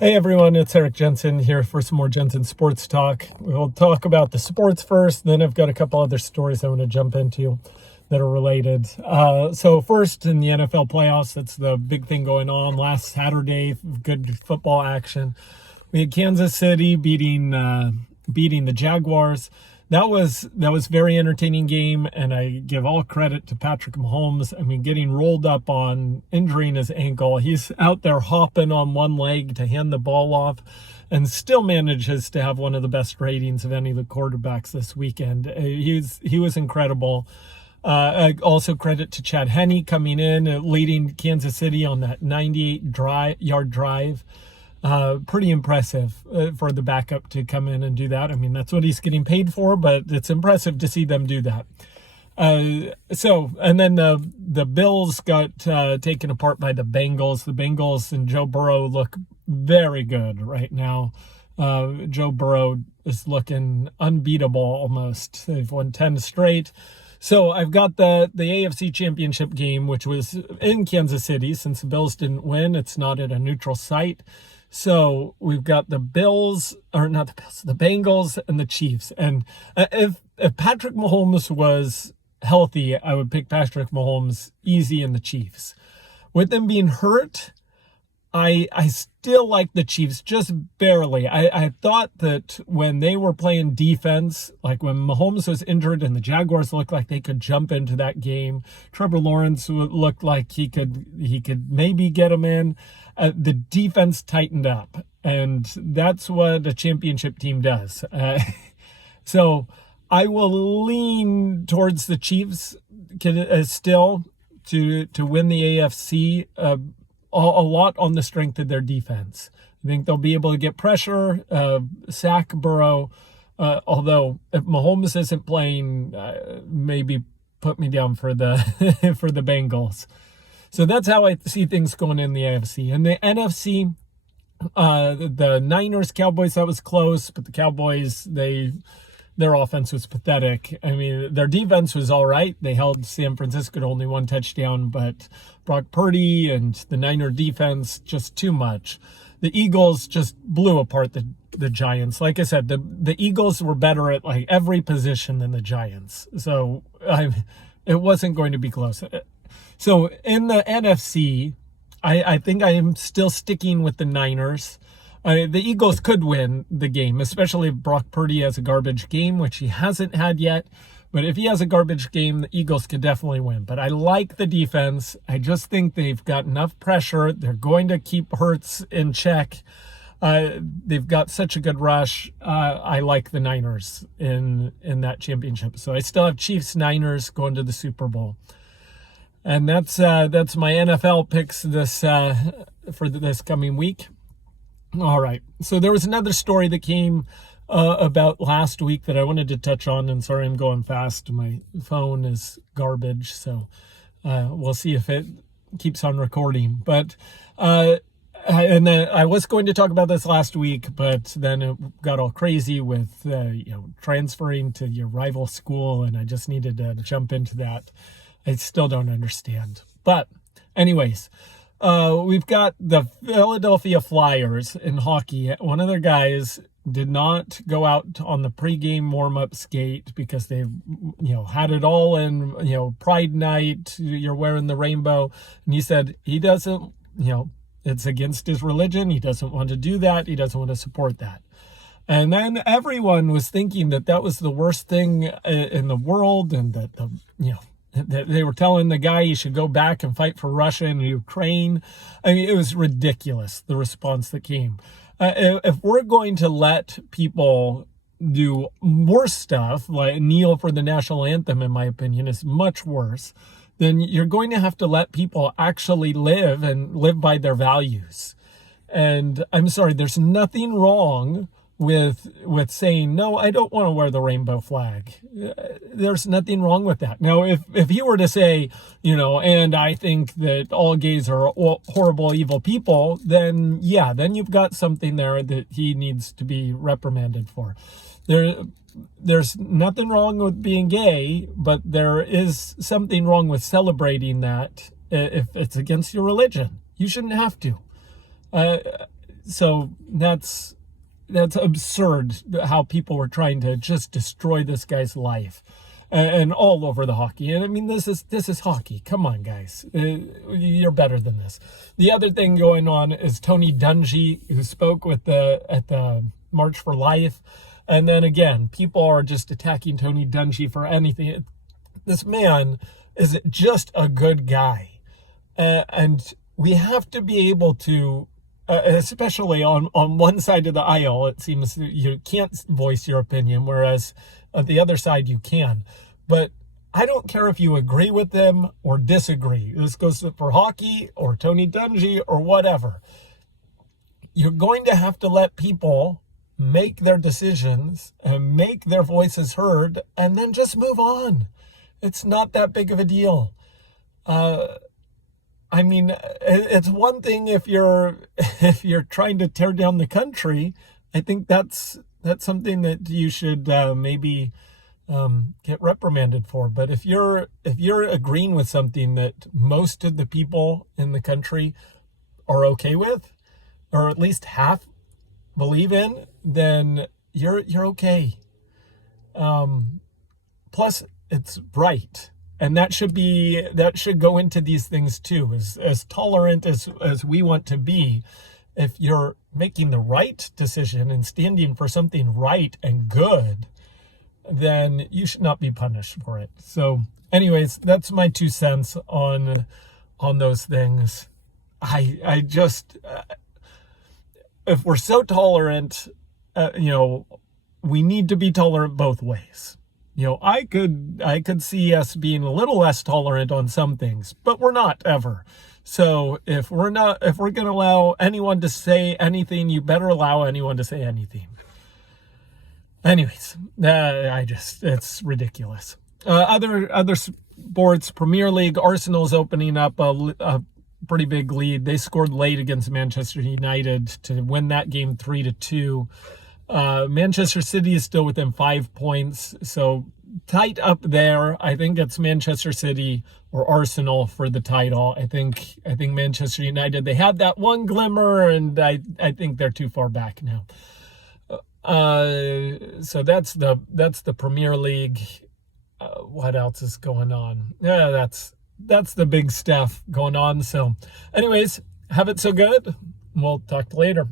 Hey everyone, it's Eric Jensen here for some more Jensen Sports Talk. We'll talk about the sports first, then I've got a couple other stories I want to jump into that are related. So first, in the NFL playoffs, that's the big thing going on. Last Saturday, good football action. We had Kansas City beating the Jaguars. That was very entertaining game, and I give all credit to Patrick Mahomes. I mean, getting rolled up on, injuring his ankle. He's out there hopping on one leg to hand the ball off and still manages to have one of the best ratings of any of the quarterbacks this weekend. He was incredible. Also credit to Chad Henne coming in, leading Kansas City on that 98-yard drive. Pretty impressive for the backup to come in and do that. I mean, that's what he's getting paid for, but it's impressive to see them do that. And then the Bills got taken apart by the Bengals. The Bengals and Joe Burrow look very good right now. Joe Burrow is looking unbeatable almost. They've won 10 straight. So I've got the AFC Championship game, which was in Kansas City. Since the Bills didn't win, it's not at a neutral site. So we've got the Bengals and the Chiefs. And if Patrick Mahomes was healthy, I would pick Patrick Mahomes easy in the Chiefs. With them being hurt, I still like the Chiefs, just barely. I thought that when they were playing defense, like when Mahomes was injured and the Jaguars looked like they could jump into that game, Trevor Lawrence looked like he could maybe get him in. The defense tightened up, and that's what a championship team does. So I will lean towards the Chiefs still to win the AFC. A lot on the strength of their defense. I think they'll be able to get pressure, sack Burrow. Although if Mahomes isn't playing, maybe put me down for the for the Bengals. So that's how I see things going in the AFC. And the NFC, the Niners, Cowboys, that was close, but the Cowboys, their offense was pathetic. I mean, their defense was all right. They held San Francisco to only one touchdown, but Brock Purdy and the Niner defense, just too much. The Eagles just blew apart the Giants. Like I said, the Eagles were better at like every position than the Giants. So it wasn't going to be close. So in the NFC, I think I am still sticking with the Niners. The Eagles could win the game, especially if Brock Purdy has a garbage game, which he hasn't had yet. But if he has a garbage game, the Eagles could definitely win. But I like the defense. I just think they've got enough pressure. They're going to keep Hurts in check. They've got such a good rush. I like the Niners in that championship. So I still have Chiefs-Niners going to the Super Bowl. And that's my NFL picks for this coming week. All right. So there was another story that came about last week that I wanted to touch on. And sorry, I'm going fast. My phone is garbage. So we'll see if it keeps on recording. But I was going to talk about this last week, but then it got all crazy with transferring to your rival school. And I just needed to jump into that. I still don't understand. But anyways, we've got the Philadelphia Flyers in hockey. One of their guys did not go out on the pregame warm-up skate because they've, had it all in, Pride Night, you're wearing the rainbow. And he said he doesn't, it's against his religion. He doesn't want to do that. He doesn't want to support that. And then everyone was thinking that was the worst thing in the world, and that they were telling the guy he should go back and fight for Russia and Ukraine. I mean, it was ridiculous, the response that came. If we're going to let people do worse stuff, like kneel for the national anthem, in my opinion, is much worse, then you're going to have to let people actually live and live by their values. And I'm sorry, there's nothing wrong with saying, no, I don't want to wear the rainbow flag. There's nothing wrong with that. Now, if he were to say, and I think that all gays are horrible, evil people, then yeah, then you've got something there that he needs to be reprimanded for. There's nothing wrong with being gay, but there is something wrong with celebrating that if it's against your religion. You shouldn't have to. So that's absurd how people were trying to just destroy this guy's life, and all over the hockey. And I mean, this is hockey. Come on, guys, you're better than this. The other thing going on is Tony Dungy, who spoke at the March for Life, and then again, people are just attacking Tony Dungy for anything. This man is just a good guy, and we have to be able to. Especially on one side of the aisle, it seems you can't voice your opinion, whereas on the other side you can. But I don't care if you agree with them or disagree. This goes for hockey or Tony Dungy or whatever. You're going to have to let people make their decisions and make their voices heard, and then just move on. It's not that big of a deal. I mean, it's one thing if you're trying to tear down the country. I think that's something that you should maybe get reprimanded for. But if you're agreeing with something that most of the people in the country are okay with, or at least half believe in, then you're okay. Plus, it's right. And that should go into these things too. As tolerant as we want to be, if you're making the right decision and standing for something right and good, then you should not be punished for it. So anyways, that's my 2 cents on those things. I just, if we're so tolerant, we need to be tolerant both ways. I could see us being a little less tolerant on some things, but we're not ever. So if we're going to allow anyone to say anything, you better allow anyone to say anything. Anyways, it's ridiculous. Other sports, Premier League, Arsenal's opening up a pretty big lead. They scored late against Manchester United to win that game 3-2. Manchester City is still within 5 points, so tight up there. I think it's Manchester City or Arsenal for the title. I think Manchester United, they had that one glimmer, and I think they're too far back now. So that's the Premier League. What else is going on? Yeah, that's the big stuff going on. So anyways, have it so good. We'll talk later.